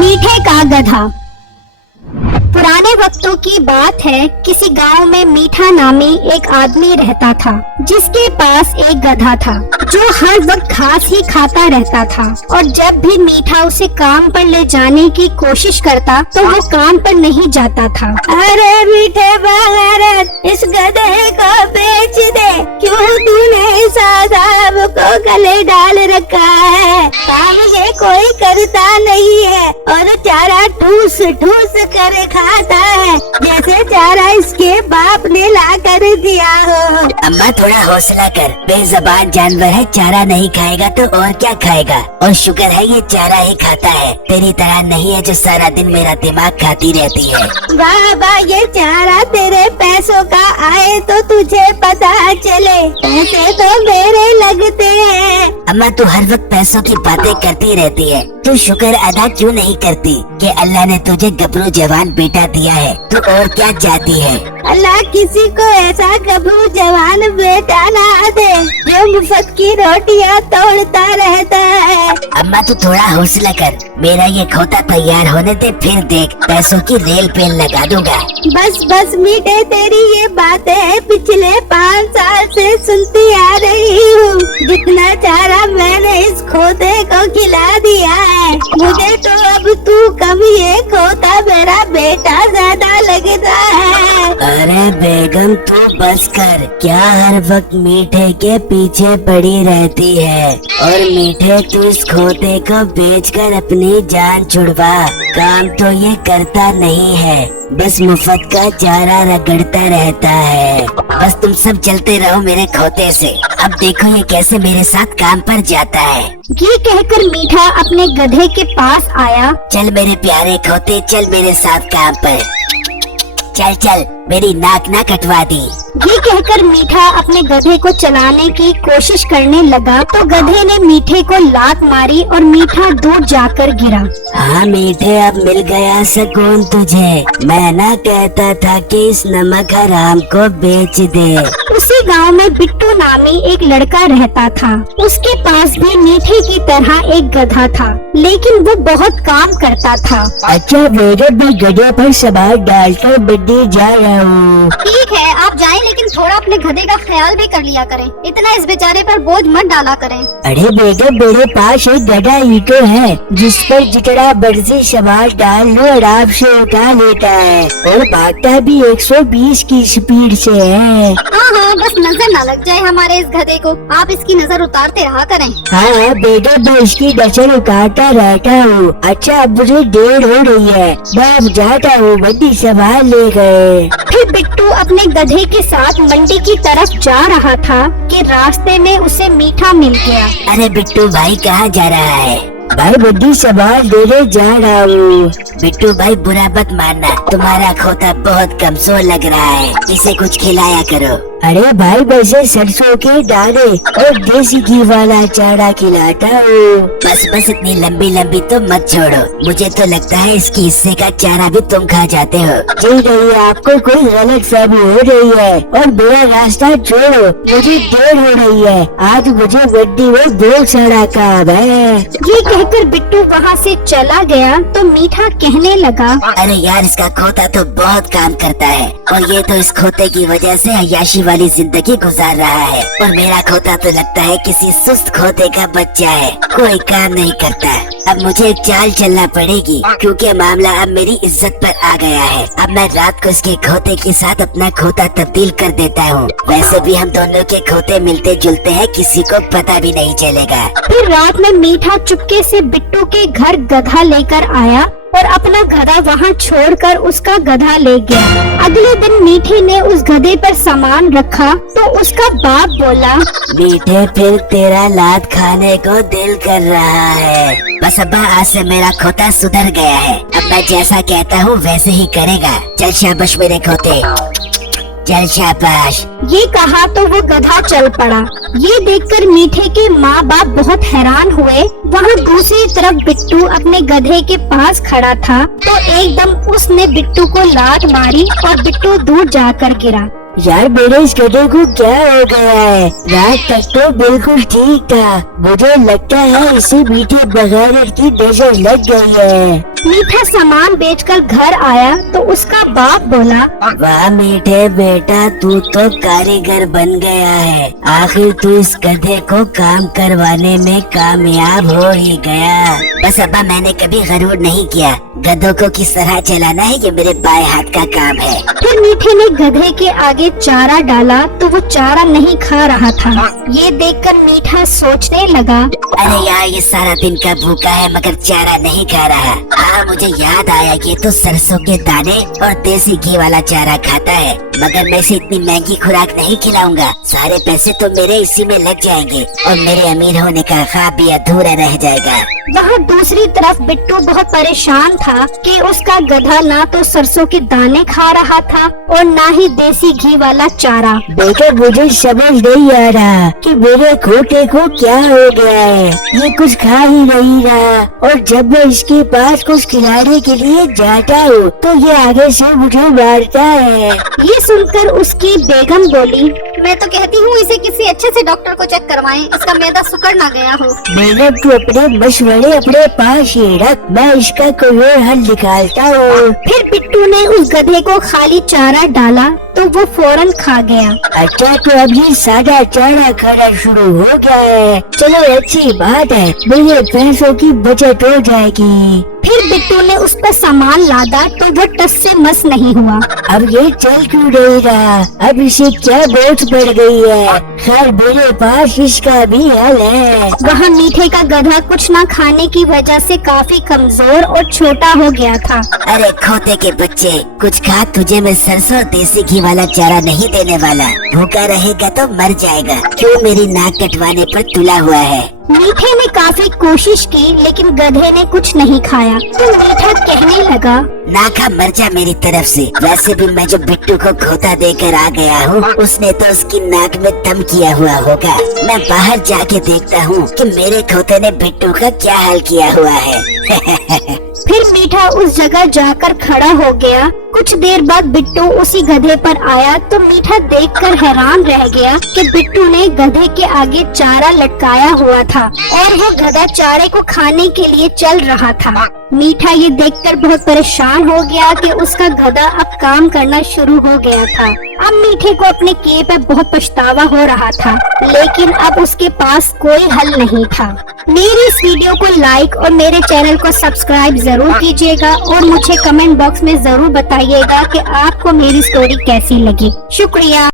मीठे का गधा। पुराने वक्तों की बात है, किसी गांव में मीठा नामी एक आदमी रहता था, जिसके पास एक गधा था जो हर वक्त घास ही खाता रहता था। और जब भी मीठा उसे काम पर ले जाने की कोशिश करता तो वो काम पर नहीं जाता था। अरे मीठे बालक, इस गधे को बेच दे, क्यों तूने इस आदाब को गले डाल रखा है? काम ये कोई करता नहीं है और चारा ठूस ठूस कर खाता है, जैसे चारा इसके बाप ने ला कर दिया हो। अम्मा थोड़ा हौसला कर, बेज़बान जानवर है, चारा नहीं खाएगा तो और क्या खाएगा? और शुक्र है ये चारा ही खाता है, तेरी तरह नहीं है जो सारा दिन मेरा दिमाग खाती रहती है। बाबा, ये चारा तेरे पैसों का आए तो तुझे पता चले, पैसे तो मेरे लगते हैं। अम्मा तू हर वक्त पैसों की बातें करती रहती है, तू शुक्र अदा क्यों नहीं करती कि अल्लाह ने तुझे गबरू जवान बेटा दिया है? तू और क्या चाहती है? अल्लाह किसी को ऐसा गबरू जवान बेटा ना दे जो मुफ्त की रोटियां तोड़ता रहता है। अम्मा तू थोड़ा हौसला कर, मेरा ये खोता तैयार होने दे, फिर देख पैसों की रेल पेल लगा दूंगा। बस बस मीठे, तेरी ये बातें पिछले 5 साल से सुनती आ रही हूँ। जितना चारा मैंने इस खोते को खिला दिया है, मुझे तो अब तू कम, ये खोता मेरा बेटा ज्यादा लगता है। अरे बेगम तू बस कर, क्या हर वक्त मीठे के पीछे पड़ी रहती है? और मीठे तू इस खोते को बेचकर अपनी जान छुड़वा, काम तो ये करता नहीं है, बस मुफ्त का चारा रगड़ता रहता है। बस तुम सब चलते रहो मेरे खोते से, अब देखो ये कैसे मेरे साथ काम पर जाता है। ये कहकर मीठा अपने गधे के पास आया। चल मेरे प्यारे खोते, चल मेरे साथ काम पर, चल चल, मेरी नाक ना कटवा दी। ये कहकर मीठा अपने गधे को चलाने की कोशिश करने लगा तो गधे ने मीठे को लात मारी और मीठा दूर जाकर गिरा। हाँ मीठे, अब मिल गया सुकून तुझे, मैं ना कहता था कि इस नमक हराम को बेच दे। उसी गांव में बिट्टू नामी एक लड़का रहता था। उसके पास भी मीठे की तरह एक गधा था, लेकिन वो बहुत काम करता था। अच्छा बेगम, मैं गधे पर सवार डालकर बड्डी जा रहा हूँ। ठीक है, आप जाएं, लेकिन थोड़ा अपने गधे का ख्याल भी कर लिया करें, इतना इस बेचारे पर बोझ मत डाला करें। अरे बेगम, मेरे पास एक गधा ईको है जिस पर जितना मर्जी सवार डाल लो आराम से उठा लेता है, और भागता भी 120 की स्पीड से है। हाँ, बस नजर ना लग जाए हमारे इस गधे को, आप इसकी नजर उतारते रहा करें। हाँ बेगम, मैं इसकी नजर उतारता रहता हूँ। अच्छा अब मुझे देर हो रही है, मैं अब जाता हूँ, बड्डी संभाल ले गए। फिर बिट्टू अपने गधे के साथ मंडी की तरफ जा रहा था कि रास्ते में उसे मीठा मिल गया। अरे बिट्टू भाई कहाँ जा रहा है? भाई बड्डी संभाल देने जा रहा हूँ। बिट्टू भाई बुरा मत मानना, तुम्हारा खोता बहुत कमजोर लग रहा है, इसे कुछ खिलाया करो। अरे भाई, वैसे सरसों के दाने और देसी घी वाला चारा खिलाता हूँ। बस बस इतनी लंबी लंबी तो मत छोड़ो, मुझे तो लगता है इसके हिस्से का चारा भी तुम खा जाते हो। जी नहीं, आपको कोई गलत फहमी हो रही है, और मेरा रास्ता छोड़ो, मुझे देर हो रही है, आज मुझे मंडी में बहुत सारा काम है। ये कहकर बिट्टू वहाँ से चला गया तो मीठा कहने लगा, अरे यार, इसका खोता तो बहुत काम करता है, और ये तो इस खोते की वजह से अय्याशी वाली जिंदगी गुजार रहा है, और मेरा खोता तो लगता है किसी सुस्त खोते का बच्चा है, कोई काम नहीं करता। अब मुझे एक चाल चलना पड़ेगी, क्योंकि मामला अब मेरी इज्जत पर आ गया है। अब मैं रात को इसके खोते के साथ अपना खोता तब्दील कर देता हूँ। वैसे भी हम दोनों के खोते मिलते जुलते हैं, किसी को पता भी नहीं चलेगा। फिर रात में मीठा चुपके से बिट्टू के घर गधा लेकर आया और अपना गधा वहाँ छोड़कर उसका गधा ले गया। अगले दिन मीठे ने उस गधे पर सामान रखा तो उसका बाप बोला, मीठे फिर तेरा लात खाने को दिल कर रहा है। बस अब्बा, आज से मेरा खोता सुधर गया है, अब मैं जैसा कहता हूँ वैसे ही करेगा। चल शाबाश मेरे खोते, चल शाबाश। ये कहा तो वो गधा चल पड़ा। ये देखकर मीठे के माँ बाप बहुत हैरान हुए। वहाँ दूसरी तरफ बिट्टू अपने गधे के पास खड़ा था तो एकदम उसने बिट्टू को लात मारी और बिट्टू दूर जाकर गिरा। यार मेरे इस गधे को क्या हो गया है? रात तक तो बिल्कुल ठीक था, मुझे लगता है इसे मीठे बगावत की नजर लग गई है। मीठा सामान बेचकर घर आया तो उसका बाप बोला, वाह मीठे बेटा, तू तो कारीगर बन गया है। आखिर तू इस गधे को काम करवाने में कामयाब हो ही गया। बस अब्बा, मैंने कभी गरूर नहीं किया। गधों को किस तरह चलाना है ये मेरे बाएं हाथ का काम है। फिर मीठे ने गधे के आगे चारा डाला तो वो चारा नहीं खा रहा था। ये देखकर मीठा सोचने लगा, अरे यार, ये सारा दिन का भूखा है मगर चारा नहीं खा रहा। हाँ, मुझे याद आया कि तो सरसों के दाने और देसी घी वाला चारा खाता है, मगर मैं इसे इतनी महंगी खुराक नहीं खिलाऊंगा। सारे पैसे तो मेरे इसी में लग जाएंगे और मेरे अमीर होने का ख्वाब भी अधूरा रह जाएगा। वहाँ दूसरी तरफ बिट्टू बहुत परेशान था कि उसका गधा ना तो सरसों के दाने खा रहा था और ना ही देसी घी वाला चारा। बेटा, मुझे समझ नहीं आ रहा कि मेरे खोटे को क्या हो गया है। ये कुछ खा ही नहीं रहा और जब मैं इसके पास कुछ खिलाने के लिए जाता हूँ तो ये आगे से मुझे मारता है। ये सुनकर उसकी बेगम बोली, मैं तो कहती हूँ इसे किसी अच्छे से डॉक्टर को चेक करवाएं, इसका मैदा सुकड़ ना गया हो। बेगम, तू अपने मशवरे अपने पास ही रख, मैं इसका कोई और हल निकालता हूँ। फिर बिट्टू ने उस गधे को खाली चारा डाला तो वो फौरन खा गया। अच्छा, तो अब ये सादा चारा खाना शुरू हो गया है। चलो, अच्छी बात है, मेरे पैसों की बचत हो जाएगी। फिर बिट्टू ने उस पर सामान लादा तो वो टस से मस नहीं हुआ। अब ये चल क्यों नहीं रहा? अब इसे क्या बोझ पड़ गई है? खैर, मेरे पास इसका भी हल है। वहाँ मीठे का गधा कुछ न खाने की वजह से काफी कमजोर और छोटा हो गया था। अरे खोते के बच्चे, कुछ खा, तुझे मैं सरसों देसी घी वाला चारा नहीं देने वाला। भूखा रहेगा तो मर जाएगा। क्यों मेरी नाक कटवाने पर तुला हुआ है? मीठे ने काफी कोशिश की लेकिन गधे ने कुछ नहीं खाया तो मीठा कहने लगा, ना खा, मर जा मेरी तरफ से। वैसे भी मैं जो बिट्टू को खोता देकर आ गया हूँ, उसने तो उसकी नाक में दम किया हुआ होगा। मैं बाहर जाके देखता हूँ कि मेरे खोते ने बिट्टू का क्या हाल किया हुआ है। फिर मीठा उस जगह जाकर खड़ा हो गया। कुछ देर बाद बिट्टू उसी गधे पर आया तो मीठा देखकर हैरान रह गया कि बिट्टू ने गधे के आगे चारा लटकाया हुआ था और वो गधा चारे को खाने के लिए चल रहा था। मीठा ये देखकर बहुत परेशान हो गया कि उसका गधा अब काम करना शुरू हो गया था। अब मीठे को अपने किए पे बहुत पछतावा हो रहा था, लेकिन अब उसके पास कोई हल नहीं था। मेरी इस वीडियो को लाइक और मेरे चैनल को सब्सक्राइब जरूर कीजिएगा और मुझे कमेंट बॉक्स में जरूर बताइएगा कि आपको मेरी स्टोरी कैसी लगी। शुक्रिया।